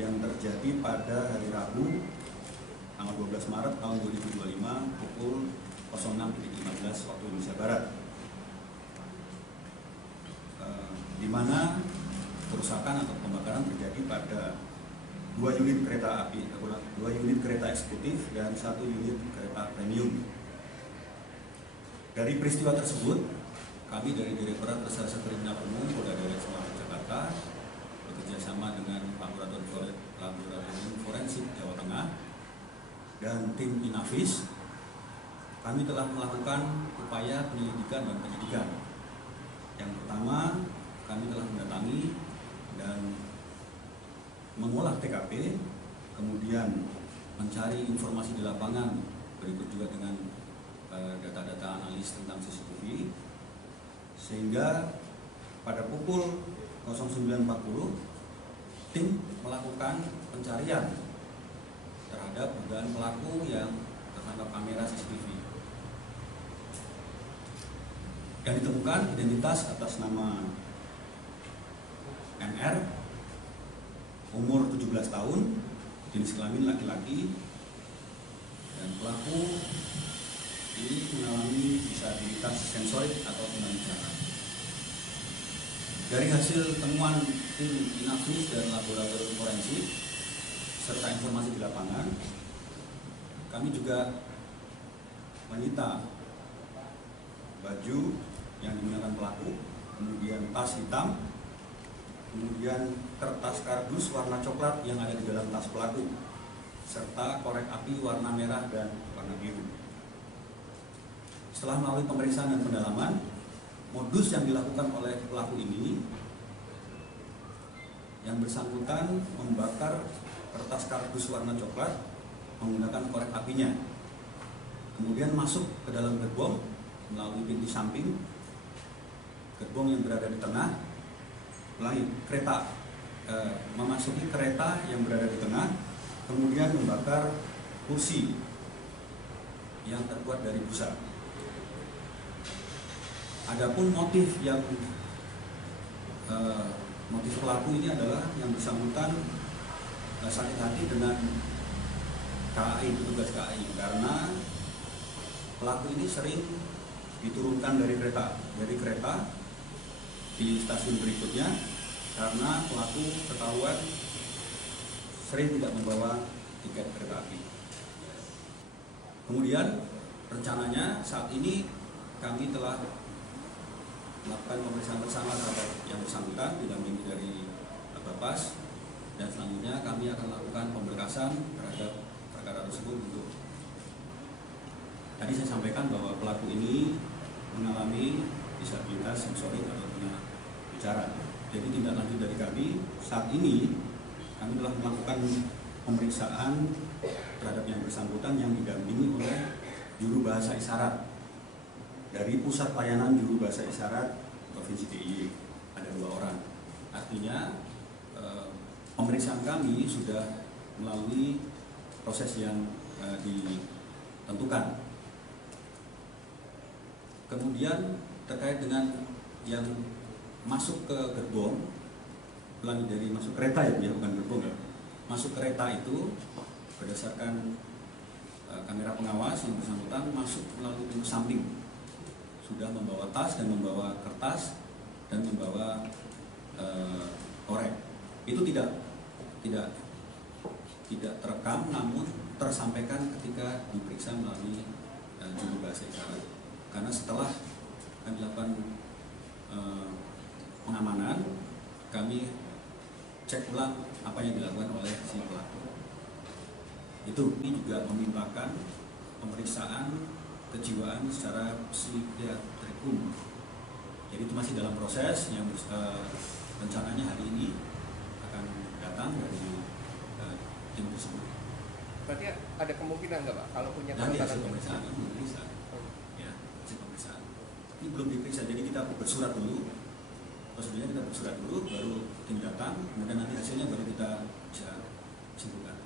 yang terjadi pada hari Rabu tanggal 12 Maret tahun 2025 pukul 06.15 waktu Indonesia Barat, di mana kerusakan atau pembakaran terjadi pada 2 unit kereta api, 2 unit kereta eksekutif dan 1 unit kereta premium. Dari peristiwa tersebut, kami dari Direktorat Reserse Kriminal Umum Polda Daerah Istimewa Yogyakarta bekerjasama dengan Laboratorium Forensik Jawa Tengah dan tim Inavis, kami telah melakukan upaya penyelidikan dan penyidikan. Yang pertama, kami telah mendatangi dan mengolah TKP, kemudian mencari informasi di lapangan, berikut juga dengan data-data analis tentang CCTV, sehingga pada pukul 09.40 tim melakukan pencarian terhadap dugaan pelaku yang tertangkap kamera CCTV. Yang ditemukan identitas atas nama MR, umur 17 tahun, jenis kelamin laki-laki, dan pelaku ini mengalami disabilitas sensorik atau tunawicara. Dari hasil temuan tim Inavis dan Laboratorium Forensik serta informasi di lapangan, kami juga menyita baju yang digunakan pelaku, kemudian tas hitam, kemudian kertas kardus warna coklat yang ada di dalam tas pelaku, serta korek api warna merah dan warna biru. Setelah melalui pemeriksaan dan pendalaman, modus yang dilakukan oleh pelaku ini yang bersangkutan membakar kertas kardus warna coklat menggunakan korek apinya, kemudian masuk ke dalam gerbong melalui pintu samping, gerbong yang berada di tengah, memasuki kereta yang berada di tengah, kemudian membakar kursi yang terbuat dari busa. Adapun motif pelaku ini adalah yang bersangkutan sakit hati dengan KAI, petugas KAI, karena pelaku ini sering diturunkan dari kereta di stasiun berikutnya karena pelaku ketahuan sering tidak membawa tiket kereta api. Kemudian rencananya saat ini kami telah melakukan pemeriksaan bersama terhadap yang bersangkutan didampingi dari Bapas, dan selanjutnya kami akan melakukan pemberkasan terhadap perkara tersebut. Tadi saya sampaikan bahwa pelaku ini mengalami disabilitas sensorik atau tunawicara. Jadi tindak lanjut dari kami saat ini, kami telah melakukan pemeriksaan terhadap yang bersangkutan yang didampingi oleh juru bahasa isyarat dari Pusat Pelayanan Juru Bahasa Isyarat Provinsi DIY, ada 2 orang. Artinya pemeriksaan kami sudah melalui proses yang ditentukan. Kemudian terkait dengan yang masuk ke gerbong, dari masuk kereta ya, bukan gerbong ya. Masuk kereta itu berdasarkan kamera pengawas yang bersangkutan masuk melalui pintu samping, sudah membawa tas dan membawa kertas dan membawa korek. Itu tidak terekam, namun tersampaikan ketika diperiksa melalui juru bahasa isyarat. Karena setelah kami lakukan pengamanan, kami cek ulang apa yang dilakukan oleh si pelaku. Itu ini juga memintakan pemeriksaan kejiwaan secara psikiatrikum. Jadi itu masih dalam proses yang rencananya hari ini akan datang dari tim tersebut. Berarti ada kemungkinan nggak Pak kalau punya hasil pemeriksaan ini diperiksa. Ya, hasil pemeriksaan. Ini belum diperiksa, jadi kita bersurat dulu. Prosedurnya kita bersurat dulu, baru tim datang, kemudian nanti hasilnya baru kita bisa simpulkan.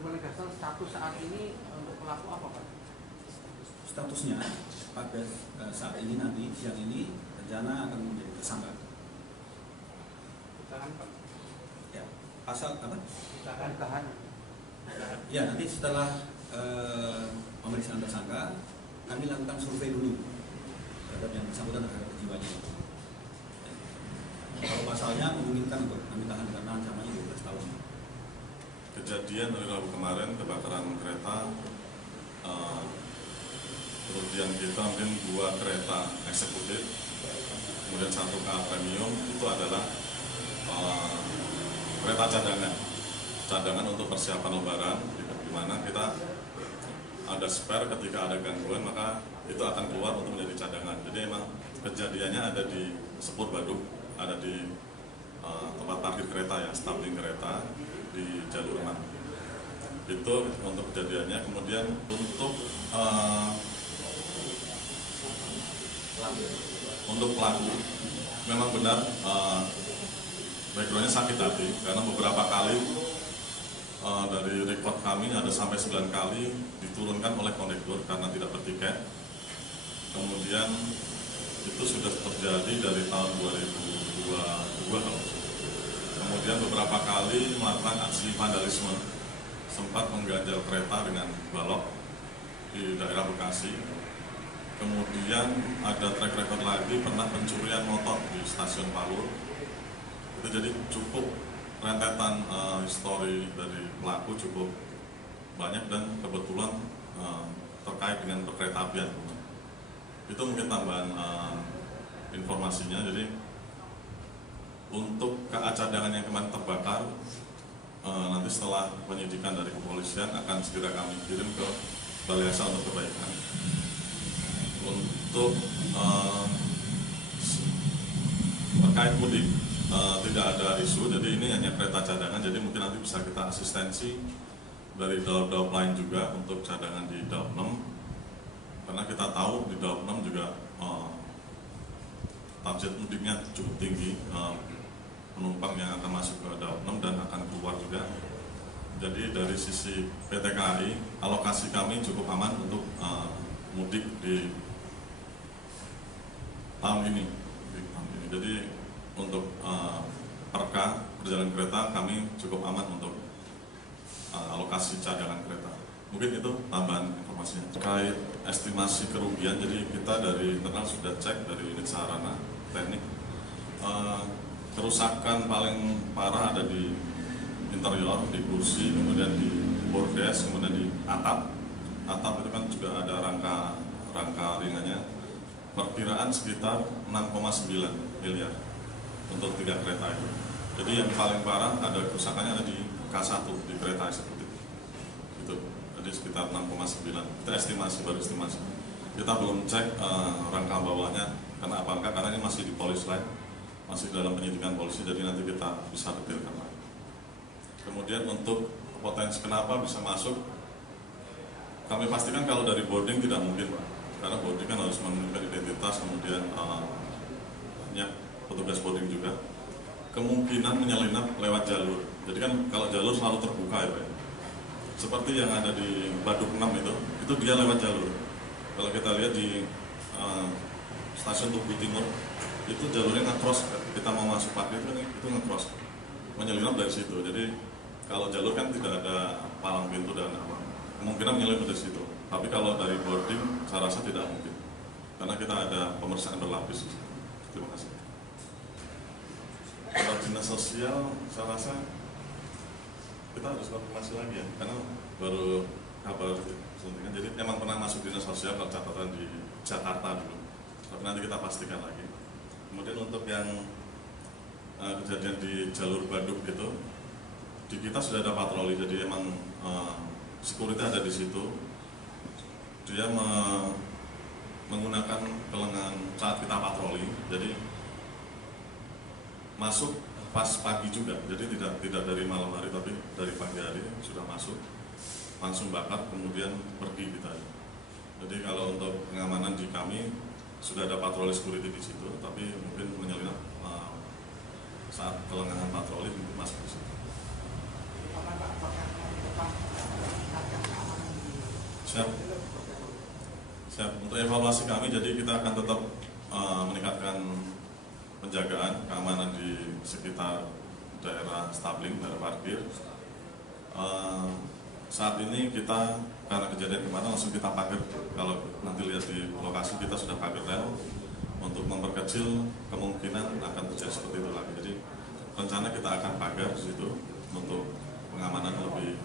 Boleh kasih status saat ini untuk pelaku apa Pak? Statusnya pada saat ini nanti siang ini rencana akan menjadi tersangka. Tahan Pak. Ya, pasal apa? Tahan. Ya, nanti setelah pemeriksaan tersangka kami lakukan survei dulu terhadap yang bersangkutan terhadap jiwanya. Kalau pasalnya memungkinkan untuk kami tahan karena ancamannya 12 tahun. Kejadian dari Rabu kemarin kebakaran kereta, kerugian kita mungkin 2 kereta eksekutif, kemudian 1 KA premium itu adalah kereta cadangan untuk persiapan lebaran, di mana kita ada spare ketika ada gangguan maka itu akan keluar untuk menjadi cadangan. Jadi emang kejadiannya ada di Sepur Badung, ada di tempat parkir kereta ya, stabling kereta di jalur 6. Itu untuk kejadiannya. Kemudian untuk pelaku memang benar backgroundnya sakit hati karena beberapa kali dari rekod kami ada sampai 9 kali diturunkan oleh kondektur karena tidak bertiket. Kemudian itu sudah terjadi dari tahun 2022 kalau. Kemudian beberapa kali melakukan aksi vandalisme, sempat mengganjal kereta dengan balok di daerah Bekasi. Kemudian ada track record lagi pernah pencurian motor di stasiun Palur. Itu jadi cukup rentetan histori dari pelaku cukup banyak dan kebetulan terkait dengan perkereta apian. Itu mungkin tambahan informasinya. Jadi untuk KA cadangan yang kemarin terbakar, nanti setelah penyidikan dari kepolisian akan segera kami kirim ke Balai Asa untuk perbaikan. Untuk terkait mudik tidak ada isu, jadi ini hanya kereta cadangan, jadi mungkin nanti bisa kita asistensi dari daup-daup lain juga untuk cadangan di daup 6, karena kita tahu di daup 6 juga target mudiknya cukup tinggi, penumpang yang akan masuk ke daup 6 dan akan keluar juga. Jadi dari sisi PT KAI, alokasi kami cukup aman untuk mudik di tahun ini. Jadi untuk perka perjalanan kereta kami cukup aman untuk alokasi cadangan kereta. Mungkin itu tambahan informasinya. Terkait estimasi kerugian, jadi kita dari internal sudah cek dari unit sarana teknik. Kerusakan paling parah ada di interior, di kursi, kemudian di bordes, kemudian di atap. Atap itu kan juga ada rangka ringannya. Perkiraan sekitar 6,9 miliar untuk 3 kereta itu. Jadi yang paling parah ada kerusakannya ada di K1 di kereta eksekutif. Itu. Jadi sekitar 6,9. Kita estimasi, baru estimasi. Kita belum cek rangka bawahnya karena apa enggak, karena ini masih di police line, masih dalam penyidikan polisi, jadi nanti kita bisa detailkan lagi. Kemudian untuk potensi kenapa bisa masuk, kami pastikan kalau dari boarding tidak mungkin, Pak. Karena boarding kan harus menunjukkan identitas, kemudian banyak petugas boarding juga. Kemungkinan menyelinap lewat jalur. Jadi kan kalau jalur selalu terbuka ya Pak. Seperti yang ada di Baduk 6 itu dia lewat jalur. Kalau kita lihat di stasiun Tugu Timur, itu jalurnya nge-cross. Kita mau masuk parkir itu nge-cross, menyelinap dari situ. Jadi kalau jalur kan tidak ada palang pintu dan apa, kemungkinan menyelinap dari situ. Tapi kalau dari boarding, saya rasa tidak mungkin, karena kita ada pemeriksaan berlapis. Terima kasih. Kalau dinas sosial, saya rasa kita harus konfirmasi lagi ya, karena baru kabar suntingan. Jadi memang pernah masuk dinas sosial kalau catatan di Jakarta dulu, tapi nanti kita pastikan lagi. Kemudian untuk yang kejadian di jalur Baduk itu, di kita sudah ada patroli, jadi emang security ada di situ. Dia menggunakan kelengan saat kita patroli, jadi masuk pas pagi juga, jadi tidak dari malam hari tapi dari pagi hari sudah masuk, langsung bakar kemudian pergi kita. Jadi kalau untuk pengamanan di kami sudah ada patroli security di situ, tapi mungkin menyelinap saat kelengahan patroli masuk di situ. Siap. Untuk evaluasi kami, jadi kita akan tetap meningkatkan penjagaan keamanan di sekitar daerah stabling, daerah parkir. Saat ini kita karena kejadian kemarin langsung kita pagar. Kalau nanti lihat di lokasi kita sudah pagar rel untuk memperkecil kemungkinan akan terjadi seperti itu lagi. Jadi rencana kita akan pagar di situ untuk pengamanan lebih